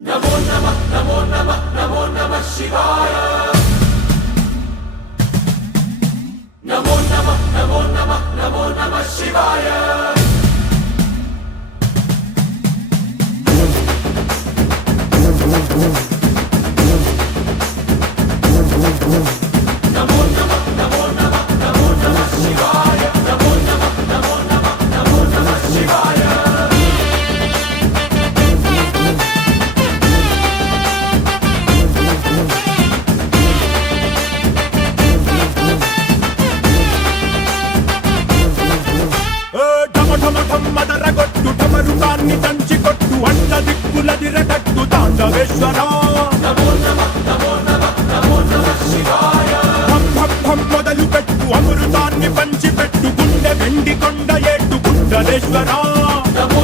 नमो नमः नमो नमः नमो नमः शिवाय। नमो नमः नमो नमः नमो नमः शिवाय। नमो नमः नमो नमः नमो नमः शिवाय। नमो नमः नमो नमः नमो नमः शिवाय। మదరగొట్టు ఢమరుకాన్ని దంచి కొట్టు అంత దిక్కులదిరగట్టు తాండవేశ్వర नमो नमः नमो नमः नमो नमः शिवाय। భం భం భం మొదలు పెట్టు అమృతాన్ని పంచి పెట్టు గుండె వెండి కొండ ఏట్టు గుండలేశ్వర नमो